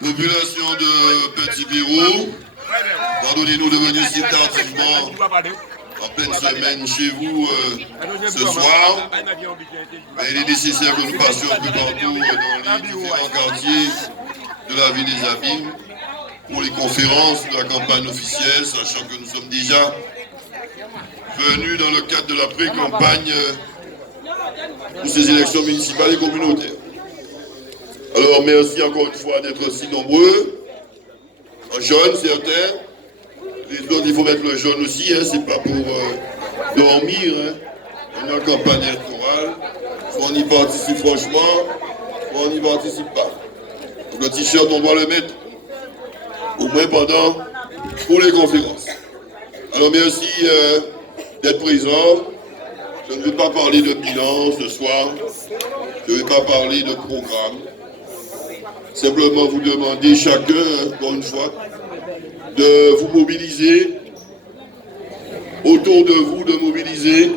Population de Petit Pérou, pardonnez-nous de venir si tardivement en pleine semaine chez vous ce soir. Mais il est nécessaire que nous passions un peu partout dans les différents quartiers de la ville des Abîmes pour les conférences de la campagne officielle, sachant que nous sommes déjà venus dans le cadre de la pré-campagne pour ces élections municipales et communautaires. Alors merci encore une fois d'être si nombreux, en jaune certains, les autres il faut mettre le jaune aussi, hein, c'est pas pour dormir, hein. On a une campagne électorale, soit on y participe franchement, soit on n'y participe pas. Donc le t-shirt on doit le mettre, au moins pour les conférences. Alors merci d'être présent. Je ne vais pas parler de bilan ce soir, je ne vais pas parler de programme. Simplement vous demander chacun, encore une fois, de vous mobiliser, autour de vous de mobiliser,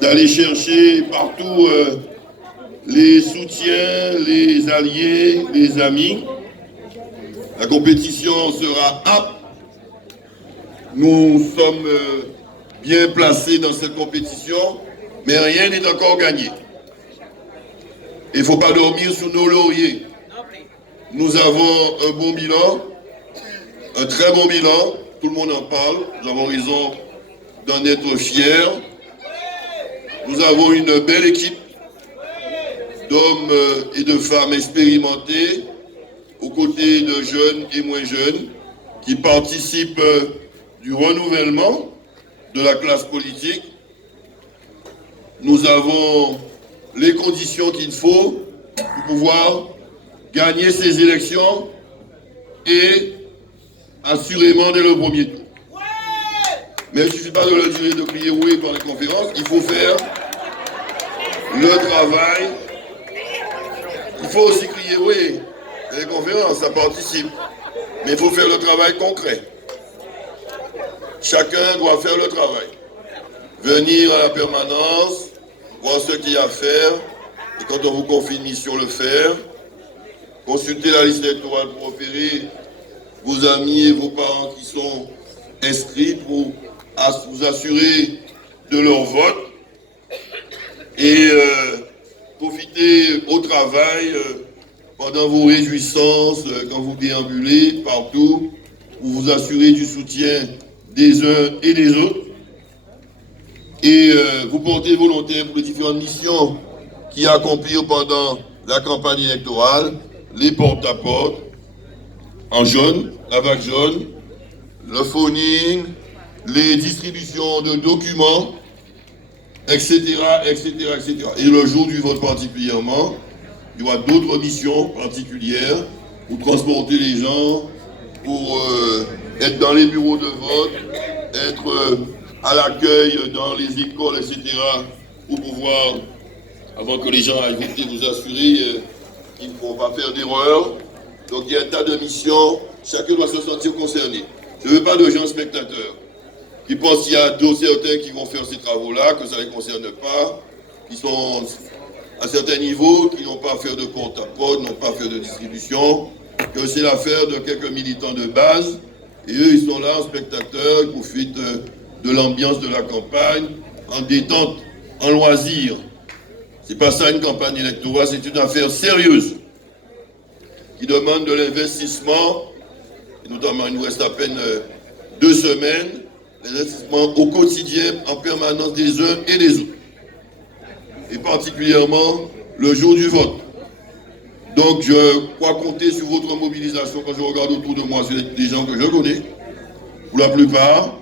d'aller chercher partout les soutiens, les alliés, les amis. La compétition sera âpre. Nous sommes bien placés dans cette compétition, mais rien n'est encore gagné. Il ne faut pas dormir sous nos lauriers. Nous avons un bon bilan, un très bon bilan, tout le monde en parle, nous avons raison d'en être fiers. Nous avons une belle équipe d'hommes et de femmes expérimentés, aux côtés de jeunes et moins jeunes, qui participent du renouvellement de la classe politique. Nous avons les conditions qu'il faut pour pouvoir gagner ces élections et assurément dès le premier tour. Mais il ne suffit pas de le dire et de crier oui par les conférences, il faut faire le travail. Il faut aussi crier oui, les conférences, ça participe. Mais il faut faire le travail concret. Chacun doit faire le travail. Venir à la permanence, voir ce qu'il y a à faire, et quand on vous confie une mission, le faire. Consultez la liste électorale pour opérer vos amis et vos parents qui sont inscrits pour vous assurer de leur vote. Et profitez au travail pendant vos réjouissances, quand vous déambulez partout, pour vous assurer du soutien des uns et des autres. Et vous portez volontaire pour les différentes missions qui accomplirent pendant la campagne électorale, les porte-à-porte, en jaune, la vague jaune, le phoning, les distributions de documents, etc., etc., etc. Et le jour du vote particulièrement, il y aura d'autres missions particulières pour transporter les gens, pour être dans les bureaux de vote, être à l'accueil dans les écoles, etc., pour pouvoir, avant que les gens aillent voter, vous assurer qu'ils ne vont pas faire d'erreur. Donc il y a un tas de missions, chacun doit se sentir concerné. Je ne veux pas de gens spectateurs qui pensent qu'il y a certains qui vont faire ces travaux-là, que ça ne les concerne pas, qui sont à certains niveaux, qui n'ont pas à faire de porte-à-porte, n'ont pas à faire de distribution, que c'est l'affaire de quelques militants de base, et eux, ils sont là en spectateurs, ils profitent de l'ambiance de la campagne, en détente, en loisir. C'est pas ça une campagne électorale, c'est une affaire sérieuse, qui demande de l'investissement, et notamment il nous reste à peine 2 semaines, l'investissement au quotidien, en permanence des uns et des autres. Et particulièrement le jour du vote. Donc je crois compter sur votre mobilisation quand je regarde autour de moi, c'est des gens que je connais, pour la plupart.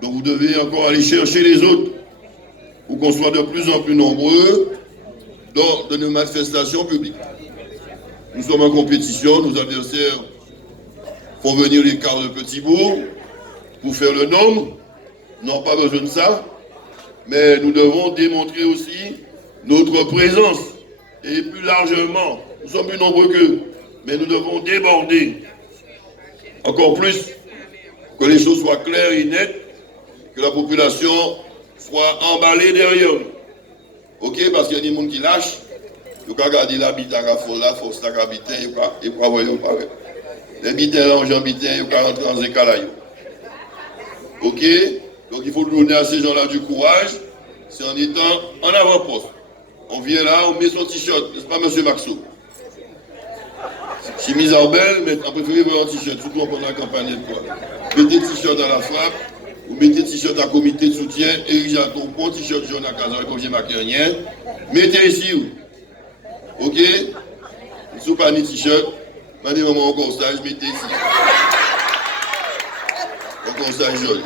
Donc vous devez encore aller chercher les autres pour qu'on soit de plus en plus nombreux dans de nos manifestations publiques. Nous sommes en compétition, nos adversaires font venir les quarts de petits bouts pour faire le nombre, n'ont pas besoin de ça, mais nous devons démontrer aussi notre présence et plus largement, nous sommes plus nombreux qu'eux, mais nous devons déborder encore plus, que les choses soient claires et nettes, que la population soit emballée derrière nous. Ok, parce qu'il y a des gens qui lâchent, ils peuvent regarder l'habitat à la force de l'habitat, ils peuvent voir pareil. L'habitat là, j'habitais, ils peuvent rentrer dans un calaï. Ok, donc il faut donner à ces gens-là du courage, c'est en étant en avant-poste. On vient là, on met son t-shirt, n'est-ce pas, M. Maxo? Chemise en belle, mais on préfère voir un t-shirt, surtout pendant la campagne électorale. Mettez t-shirt à la frappe, ou mettez t-shirt à comité de soutien, Éric Jaton, bon t-shirt jaune à Casa, comme j'ai marqué rien. Mettez ici, ok? Ne sont pas mis t-shirt, maintenant, moment encore stage, mettez ici. Encore stage jaune.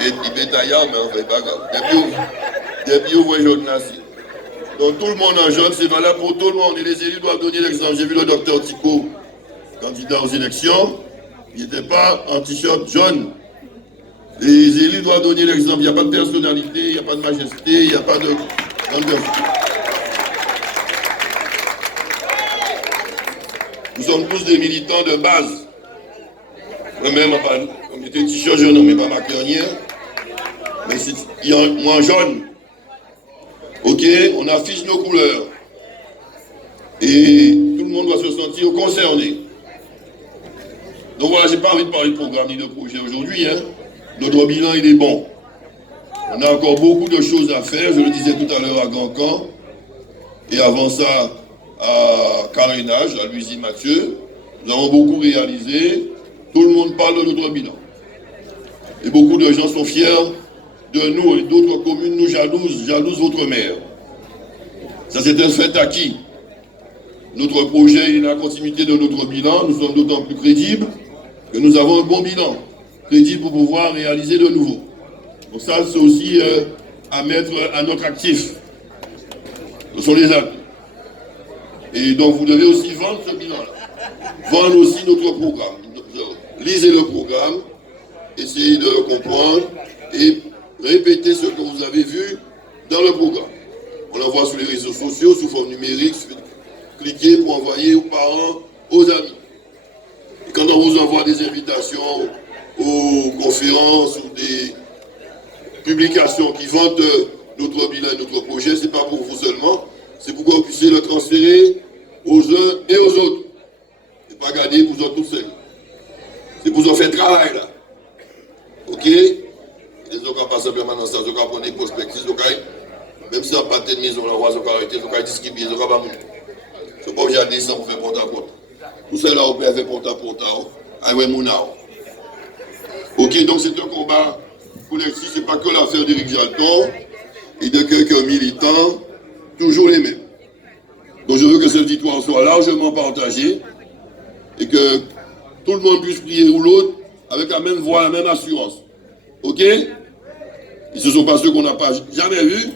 Il est taillard, mais on ne fait pas grave. Depuis où vous jaune là. Donc tout le monde en jaune, c'est valable pour tout le monde. Et les élus doivent donner l'exemple. J'ai vu le docteur Tico, candidat aux élections, il n'était pas en t-shirt jaune. Les élus doivent donner l'exemple. Il n'y a pas de personnalité, il n'y a pas de majesté, il n'y a pas de... Nous sommes tous des militants de base. Moi-même, on mettait t-shirt jaune, on ne met pas marqué rien. Mais il y a moins jaune. Ok, on affiche nos couleurs. Et tout le monde doit se sentir concerné. Donc voilà, je n'ai pas envie de parler de programme ni de projet aujourd'hui. Hein. Notre bilan, il est bon. On a encore beaucoup de choses à faire. Je le disais tout à l'heure à Grand Camp. Et avant ça, à Carénage, à l'usine Mathieu. Nous avons beaucoup réalisé. Tout le monde parle de notre bilan. Et beaucoup de gens sont fiers de nous et d'autres communes nous jalousent votre maire. Ça c'est un fait acquis. Notre projet est la continuité de notre bilan. Nous sommes d'autant plus crédibles que nous avons un bon bilan. Crédible pour pouvoir réaliser de nouveau. Donc ça c'est aussi à mettre à notre actif. Ce sont les actes. Et donc vous devez aussi vendre ce bilan-là. Vendre aussi notre programme. Lisez le programme, essayez de le comprendre et répétez ce que vous avez vu dans le programme. On l'envoie sur les réseaux sociaux, sous forme numérique, cliquez pour envoyer aux parents, aux amis. Et quand on vous envoie des invitations aux conférences ou des publications qui vantent notre bilan et notre projet, ce n'est pas pour vous seulement, c'est pour que vous puissiez le transférer aux uns et aux autres. Et pas garder pour vous autres tout seuls. C'est pour vous en faire travail là. Ok? Les autres passent simplement dans ça, les autres prennent des prospectus, même si on n'a pas de maison, on va arrêter, les autres distribuer, les autres pas mourir. Je ne suis pas obligé de descendre pour faire compte à compte. Tout ça là, on peut faire porte-à-porte, avec mon art. Ok, donc c'est un combat collectif, c'est pas que l'affaire d'Éric Jalton et de quelques militants, toujours les mêmes. Donc je veux que cette victoire soit largement partagée et que tout le monde puisse prier ou l'autre avec la même voix, la même assurance. Ok? Et ce ne sont pas ceux qu'on n'a pas jamais vus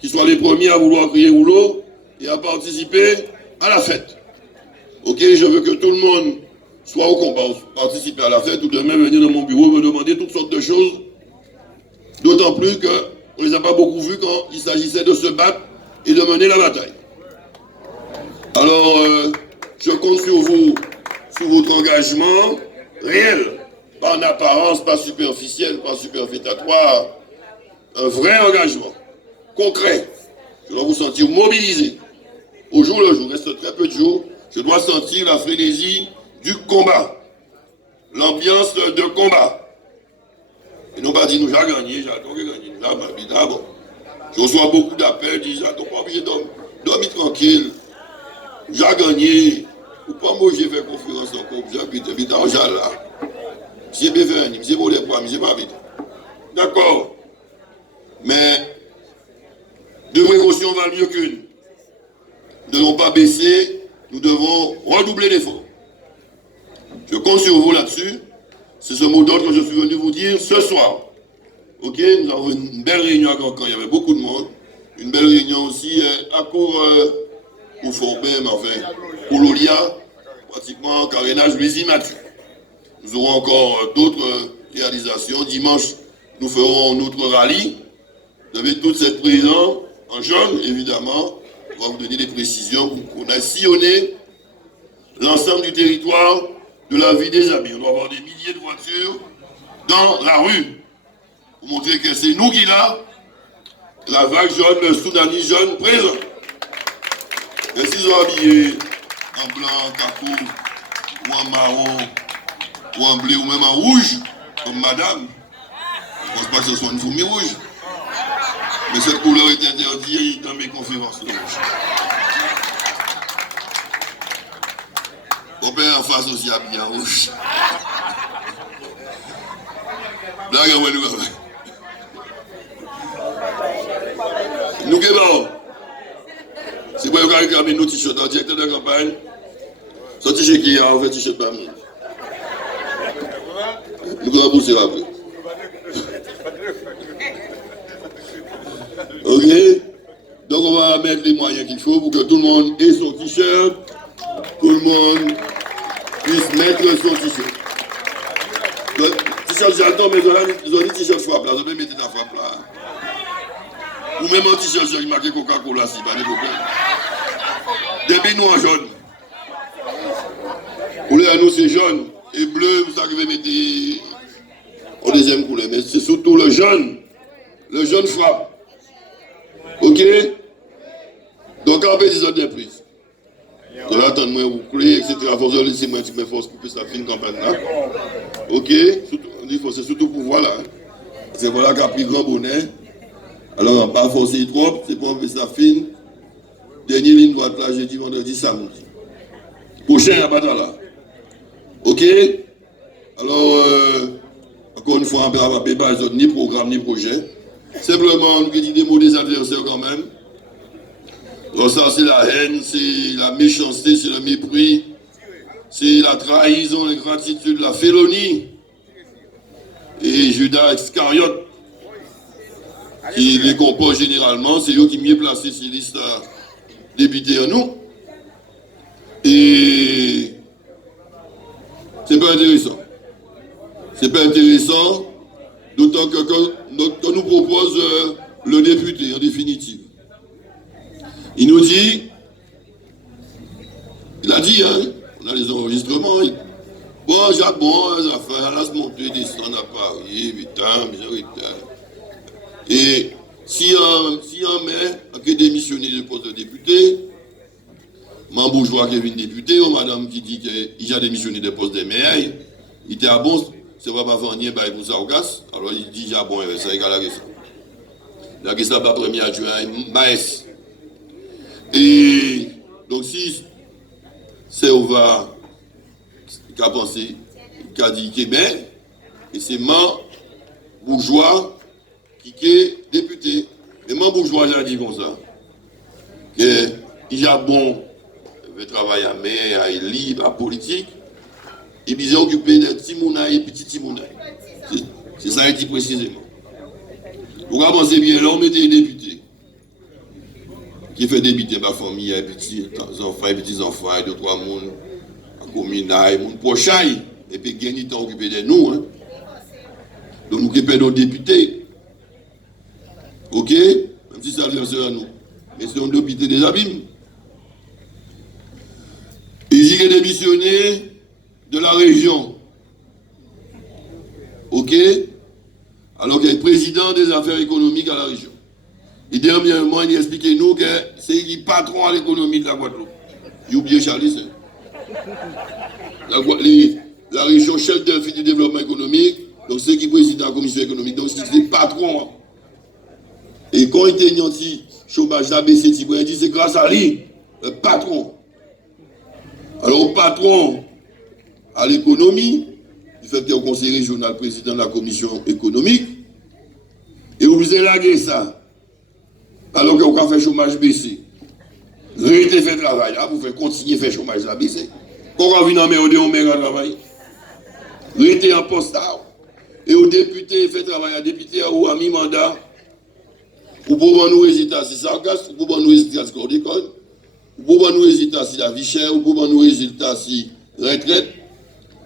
qui soient les premiers à vouloir crier rouleau et à participer à la fête. Ok, je veux que tout le monde soit au combat, participer à la fête ou demain venir dans mon bureau me demander toutes sortes de choses. D'autant plus qu'on ne les a pas beaucoup vus quand il s'agissait de se battre et de mener la bataille. Alors, je compte sur vous, sur votre engagement réel, pas en apparence, pas superficiel, pas superfétatoire, un vrai engagement, concret. Je dois vous sentir mobilisé. Au jour le jour, reste très peu de jours, je dois sentir la frénésie du combat, l'ambiance de combat. Et non pas dire nous j'ai gagné, j'attends que gagner, nous j'ai gagné, d'abord. Je reçois beaucoup d'appels, je dis j'attends pas obligé de dormir tranquille. J'ai gagné. Ou pas moi j'ai fait conférence encore, j'habite en Jala. J'ai bien fait, j'ai volé quoi, j'ai pas vite. D'accord. Mais deux précautions valent mieux qu'une. Nous ne devons pas baisser, nous devons redoubler l'effort. Je compte sur vous là-dessus. C'est ce mot d'ordre que je suis venu vous dire ce soir. Ok, nous avons une belle réunion à Cancan, il y avait beaucoup de monde. Une belle réunion aussi à court pour Forbem, enfin, pour l'Olia, pratiquement carénage Louisie Mathieu. Nous aurons encore d'autres réalisations. Dimanche, nous ferons notre rallye. Vous avez toutes cette présence en jaune, évidemment. On va vous donner des précisions pour qu'on a sillonné l'ensemble du territoire de la ville des Amis. On doit avoir des milliers de voitures dans la rue pour montrer que c'est nous qui l'a, la vague jaune, le Soudani jaune présent. Et s'ils sont habillés en blanc, en cacou, ou en marron, ou en bleu, ou même en rouge, comme madame, je ne pense pas que ce soit une fourmi rouge. Mais cette couleur est interdite dans mes conférences rouges. Mon père en face aussi habillé en rouge. Blague à nous. Nous qui bon. C'est pour que nous avons nos t-shirts en directeur de campagne. Ce t-shirt qui est en fait t-shirt pas monde. Nous allons pousser après. Ok? Donc on va mettre les moyens qu'il faut pour que tout le monde ait son t-shirt. Tout le monde puisse mettre son t-shirt. Le t-shirt Jalton, mais ils ont dit t-shirt frappe là, ils ont même mis ta frappe là. Ou même un t-shirt, il marqué Coca-Cola, si pas des problèmes. Des binous en jaune. Couleur nous c'est jaune et bleu, vous arrivez à mettre en deuxième couleur, mais c'est surtout le jaune. Le jaune frappe. Ok? Donc en fait, ils ont des prises. Donc là, attends-moi, vous coulez, etc. Faut que laisser-moi un petit peu force pour que ça finisse campagne là. Ok? C'est surtout pour voir là. C'est voilà qui a pris grand bonnet. Alors on va pas forcer trop, c'est pour que ça finisse. Dernière ligne droite là, jeudi, vendredi, samedi. Prochain à battre là. Ok? Alors, encore une fois, on ne peut pas ni programme ni projet. Simplement, nous disons des mots des adversaires quand même. Donc ça, c'est la haine, c'est la méchanceté, c'est le mépris, c'est la trahison, l'ingratitude, la félonie. Et Judas Iscariote, qui les compose généralement, c'est eux qui mieux placés ces listes députés en nous. Et c'est pas intéressant. C'est pas intéressant, d'autant que nous propose le député en définitive. Il nous dit, il a dit, hein, on a les enregistrements. Bon, Jacques, bon, les affaires, là, se monter, descendre à Paris, putain, miséricorde. Et si on met, en que démissionner du poste de député, mon bourgeois qui est venu député, ou madame qui dit qu'il a démissionné des postes des maires, il était à bon, c'est pas venir pour ça au casse, alors il dit, j'ai bon, ça égale la question. La question pas premier adjoint, Maes. Et donc si c'est ouvert qui a pensé, qui a dit Québec, et c'est man bourgeois qui est député. Et man bourgeois, j'ai dit comme ça. Que il a bon, veut travailler à main, à libre, à politique, et puis il est occupé de Timounaï et petit Timounaï. C'est ça qu'il dit précisément. Vous pensez bien, là, on met des députés qui fait députer ma famille, et petits-enfants, et petits-enfants, et deux, trois monde, à commune, et monde prochain, et puis il est occupé de nous. Hein. Donc nous qui nos députés. Ok? Même si ça vient à nous. Mais c'est un député des abîmes. Il dit qu'il est démissionné de la région. Ok? Alors qu'il est président des affaires économiques à la région. Et dernièrement, il explique nous que c'est le patron à l'économie de la Guadeloupe. Il oublie Charlie. La région chef d'un du développement économique, donc c'est qui est président de la commission économique, donc c'est le patron. Et quand il était nanti, chômage d'ABC, il dit c'est grâce à lui, le patron. Alors au patron, à l'économie, il fait qu'il est au conseil régional, président de la commission économique, et vous avez lagué ça. Alors qu'on a fait chômage baissé. Rété fait travail, vous faites continuer à faire chômage baissé. Quand on vient en mer, on met en travail. Rété en poste, et au député, fait travail, à député ou à mi-mandat, ou pour nous résultats si sargasme, ou pour nous résultats si corps d'école, ou pour nous résultats si la vie chère, ou pour nous résultats si retraite.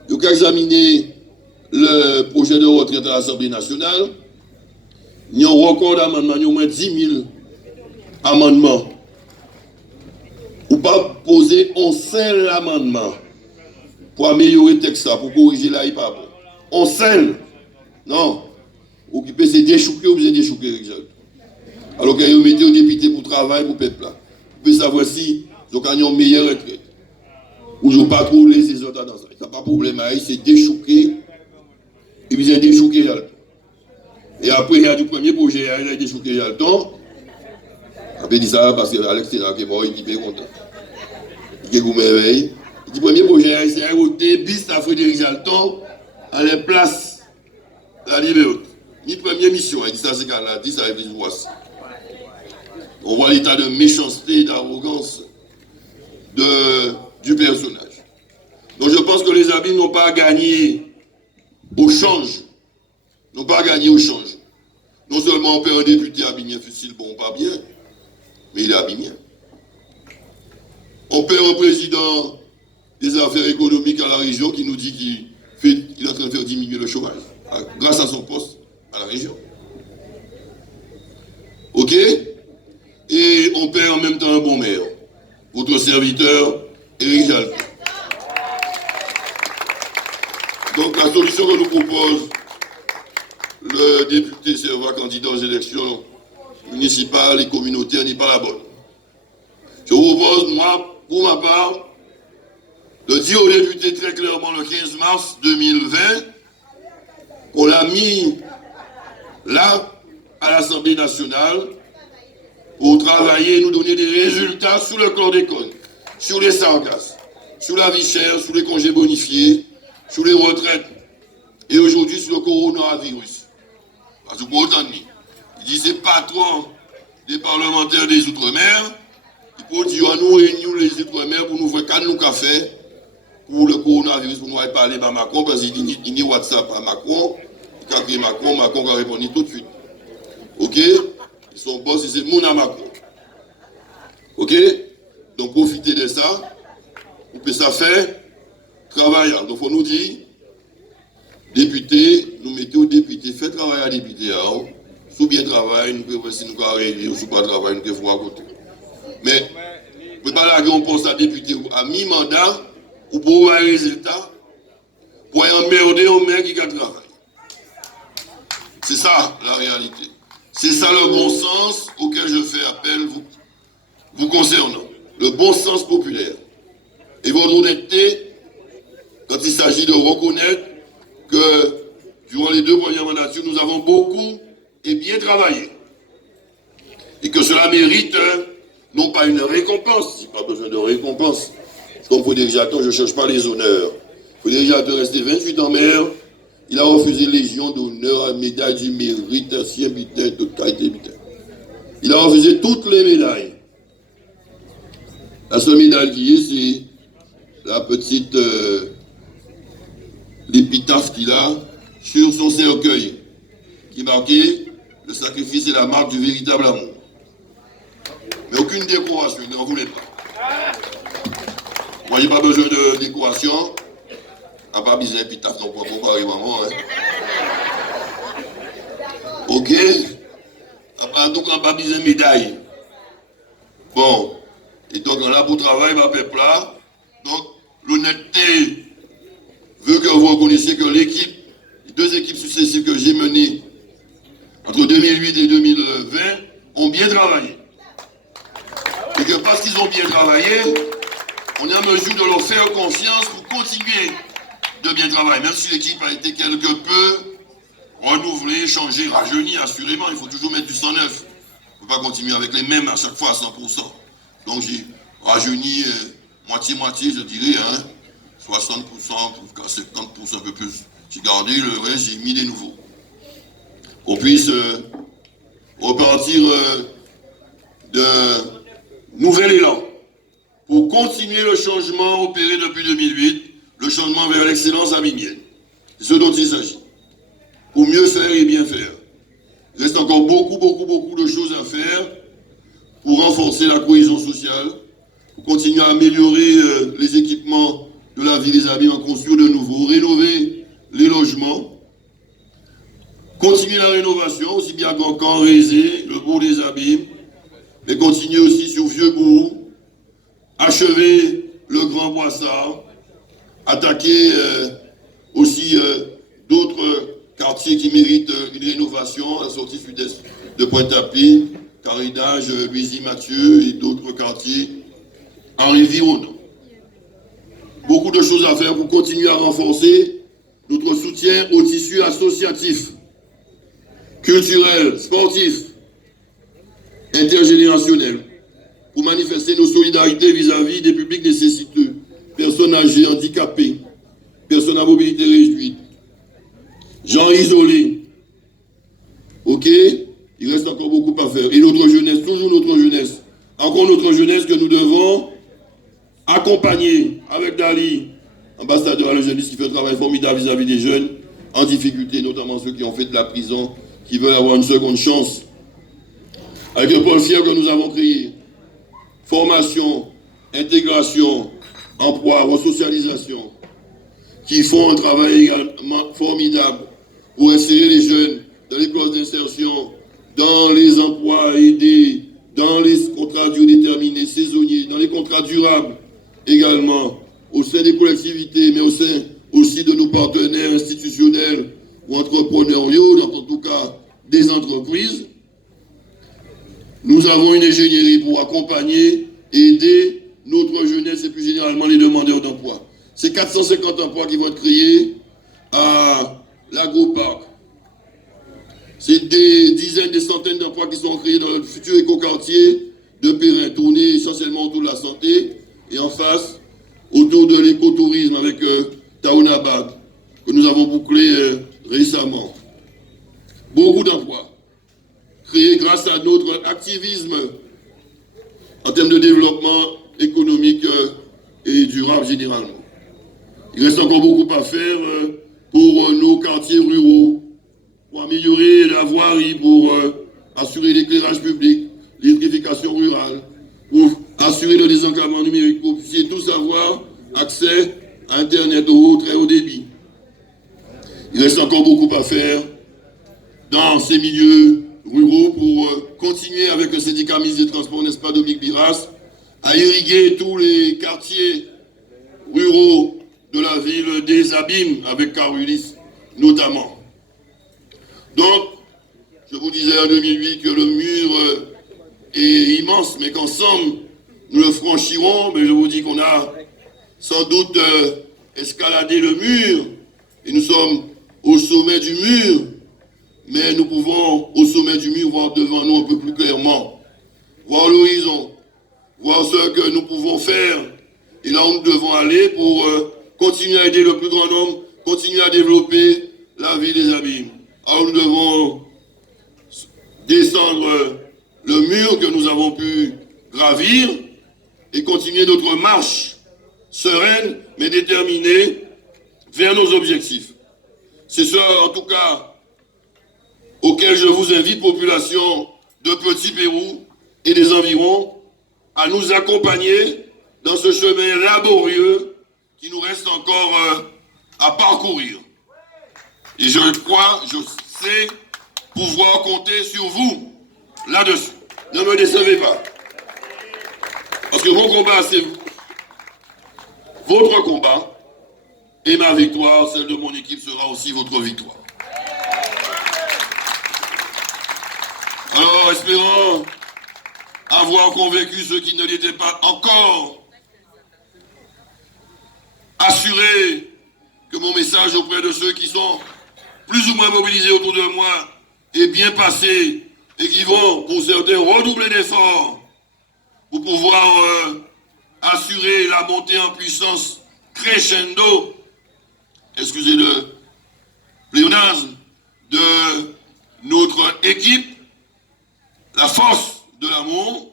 Vous avez examiné le projet de retraite à l'Assemblée nationale. Il y a un record d'amendement, il y a au moins 10 000 amendements. Ou pas poser un seul amendement pour améliorer le texte, pour corriger là, il pas bon. On seul. Non. Ou qui peut se déchouquer ou vous déchouquer. Alors que vous mettez aux députés pour travail, pour peuple là. Vous pouvez savoir si vous avez une meilleure retraite. Ou vous pas trop laisser les autres dans ça. Il n'y a pas de problème. C'est déchouquer. Et puis c'est déchouquer là. Et après, il y a du premier projet, il a déchouqué là le temps. Après, il dit ça parce qu'Alex est là, qui est mort, il est bien content. Il est merveille. Il dit premier projet, c'est un côté bis à Frédéric Jalton, à la place la liberté. Ni première mission, il dit ça, c'est quand là, dit ça avec les voix. On voit l'état de méchanceté, d'arrogance du personnage. Donc je pense que les habits n'ont pas gagné au change. N'ont pas gagné au change. Non seulement on perd un député Abimien, fut-il bon pas bien, mais il est Abimien. On perd un président des affaires économiques à la région qui nous dit qu'il est en train de faire diminuer le chômage grâce à son poste à la région. Ok? Et on perd en même temps un bon maire. Votre serviteur, Éric Jalton. Donc la solution que nous propose le député Servat candidat aux élections municipales et communautaires n'est pas la bonne. Je vous propose, moi, pour ma part, de dire aux députés très clairement le 15 mars 2020 qu'on l'a mis là, à l'Assemblée nationale, pour travailler et nous donner des résultats sur le chlordécone, sur les sargasses, sur la vie chère, sur les congés bonifiés, sur les retraites, et aujourd'hui sur le coronavirus. Parce que pour autant, il dit c'est patron des parlementaires des Outre-mer, il faut dire à nous réunir les Outre-mer pour nous faire qu'à nous café pour le coronavirus, pour nous aller parler à Macron, parce qu'il dit WhatsApp à Macron, il a créé Macron, Macron a répondu tout de suite. Ok? Ils sont boss, c'est mon à Macron. Ok? Donc profitez de ça, vous pouvez ça faire, travailler. Donc il faut nous dire, député, nous mettons aux députés, faites travail à député. Sous bien travail, nous pouvons si nous pouvons arrêter, ou sous pas travail, nous pouvons à côté. Mais, vous ne pouvez pas laguer un poste à député à mi-mandat, ou pour avoir un résultat, pour emmerder un maire qui a travail. C'est ça la réalité. C'est ça le bon sens auquel je fais appel vous concernant. Le bon sens populaire. Et votre honnêteté, quand il s'agit de reconnaître que durant les 2 premières mandatures, nous avons beaucoup et bien travaillé. Et que cela mérite non pas une récompense, il n'y a pas besoin de récompense. Comme vous dites, je ne cherche pas les honneurs. Frédéric Jadot est resté 28 ans en mer. Il a refusé Légion d'honneur, médaille du mérite, ancien butin, toute qualité butin. Il a refusé toutes les médailles. La seule médaille qui est, c'est la petite l'épitaphe qu'il a sur son cercueil, qui marquait le sacrifice et la marque du véritable amour. Mais aucune décoration, il n'en voulait pas. Vous voyez, pas besoin de décoration. À part besoin d'épitaphe, non, pour comparer vraiment. Hein. Ok? En tout cas, pas besoin de médaille. Bon. Et donc, on a pour travail, ma peuple là. Donc, l'honnêteté veut que vous reconnaissiez que l'équipe, les deux équipes successives que j'ai menées entre 2008 et 2020 ont bien travaillé. Et que parce qu'ils ont bien travaillé, on est en mesure de leur faire confiance pour continuer de bien travailler. Même si l'équipe a été quelque peu renouvelée, changée, rajeunie, assurément, il faut toujours mettre du sang neuf. On ne peut pas continuer avec les mêmes à chaque fois à 100%. Donc j'ai rajeuni moitié-moitié, je dirais, hein, 60%, 70%, un peu plus. J'ai gardé le reste, j'ai mis des nouveaux. Qu'on puisse repartir d'un nouvel élan pour continuer le changement opéré depuis 2008, le changement vers l'excellence aminienne. C'est ce dont il s'agit. Pour mieux faire et bien faire. Il reste encore beaucoup de choses à faire pour renforcer la cohésion sociale, pour continuer à améliorer les équipements de la ville des Abîmes, en construire de nouveaux, rénover les logements, continuer la rénovation, aussi bien qu'en Rézé, le bourg des Abîmes, mais continuer aussi sur Vieux-Bourg, achever le Grand Boissard, attaquer aussi d'autres quartiers qui méritent une rénovation, la sortie sud-est de Pointe-à-Pied, Caridage, Louisy-Mathieu et d'autres quartiers environnants. Beaucoup de choses à faire pour continuer à renforcer notre soutien au tissu associatif, culturel, sportif, intergénérationnel, pour manifester nos solidarités vis-à-vis des publics nécessiteux, personnes âgées, handicapées, personnes à mobilité réduite, gens isolés. Ok? Il reste encore beaucoup à faire. Et notre jeunesse, toujours notre jeunesse, encore notre jeunesse que nous devons accompagner avec Dali, ambassadeur à la jeunesse qui fait un travail formidable vis-à-vis des jeunes en difficulté, notamment ceux qui ont fait de la prison, qui veulent avoir une seconde chance. Avec le pôle fier que nous avons créé, formation, intégration, emploi, resocialisation, qui font un travail également formidable pour insérer les jeunes dans les clauses d'insertion, dans les emplois aidés, dans les contrats déterminés, saisonniers, dans les contrats durables également, au sein des collectivités, mais au sein aussi de nos partenaires institutionnels ou entrepreneuriaux, en tout cas des entreprises. Nous avons une ingénierie pour accompagner et aider notre jeunesse et plus généralement les demandeurs d'emploi. C'est 450 emplois qui vont être créés à l'Agroparc. C'est des dizaines, des centaines d'emplois qui sont créés dans le futur écoquartier de Perrin, tourné essentiellement autour de la santé et en face, autour de l'écotourisme avec Taounabad, que nous avons bouclé récemment. Beaucoup d'emplois créés grâce à notre activisme en termes de développement économique et durable généralement. Il reste encore beaucoup à faire pour nos quartiers ruraux, pour améliorer la voirie, pour assurer l'éclairage public, l'électrification rurale, pour assurer le désenclavement numérique, pour que vous puissiez tous avoir accès à Internet au très haut débit. Il reste encore beaucoup à faire dans ces milieux ruraux pour continuer avec le syndicat ministre des Transports, n'est-ce pas, Dominique Biras, à irriguer tous les quartiers ruraux de la ville des Abîmes, avec Carulis notamment. Donc, je vous disais en 2008 que le mur est immense, mais qu'ensemble, nous le franchirons. Mais je vous dis qu'on a sans doute escaladé le mur, et nous sommes au sommet du mur, mais nous pouvons, au sommet du mur, voir devant nous un peu plus clairement, voir l'horizon, voir ce que nous pouvons faire, et là où nous devons aller pour continuer à aider le plus grand nombre, continuer à développer la vie des abîmes. Alors nous devons descendre le mur que nous avons pu gravir et continuer notre marche sereine mais déterminée vers nos objectifs. C'est ce, en tout cas, auquel je vous invite, population de Petit Pérou et des environs, à nous accompagner dans ce chemin laborieux qui nous reste encore à parcourir. Et je crois, je sais pouvoir compter sur vous là-dessus. Ne me décevez pas. Parce que mon combat, c'est votre combat. Et ma victoire, celle de mon équipe, sera aussi votre victoire. Alors, espérons avoir convaincu ceux qui ne l'étaient pas encore, assurer que mon message auprès de ceux qui sont plus ou moins mobilisés autour de moi est bien passé et qui vont, pour certains, redoubler d'efforts pour pouvoir assurer la montée en puissance crescendo, excusez le pléonasme, de notre équipe, la force de l'amour.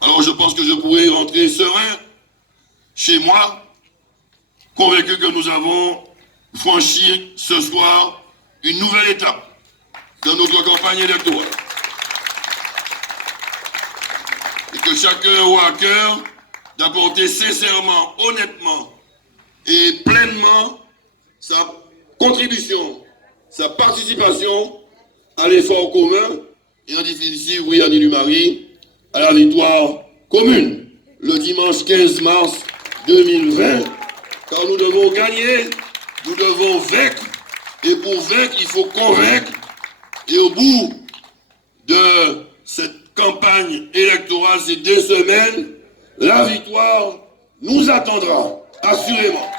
Alors je pense que je pourrais rentrer serein chez moi, convaincu que nous avons franchi ce soir une nouvelle étape dans notre campagne électorale. Et que chacun aura à cœur d'apporter sincèrement, honnêtement et pleinement sa contribution, sa participation à l'effort commun et en définitive, oui, Annie Marie, à la victoire commune le dimanche 15 mars 2020, car nous devons gagner, nous devons vaincre, et pour vaincre, il faut convaincre, et au bout de cette campagne électorale, ces 2 semaines, la victoire nous attendra, assurément.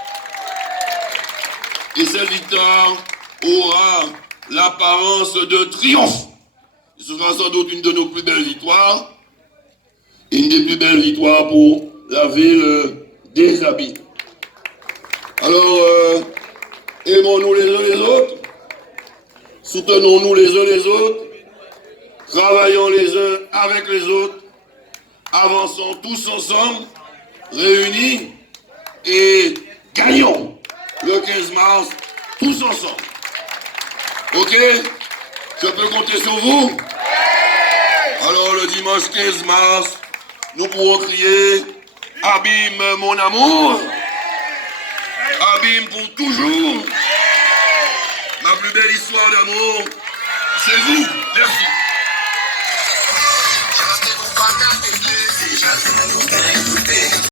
Et cette victoire aura l'apparence de triomphe. Ce sera sans doute une de nos plus belles victoires, une des plus belles victoires pour la ville des habits. Alors, aimons-nous les uns les autres, soutenons-nous les uns les autres, travaillons les uns avec les autres, avançons tous ensemble, réunis, et gagnons le 15 mars, tous ensemble. Ok? Je peux compter sur vous? Alors le dimanche 15 mars, nous pourrons crier « Abîme mon amour, abîme pour toujours. Ma plus belle histoire d'amour, c'est vous. » Merci.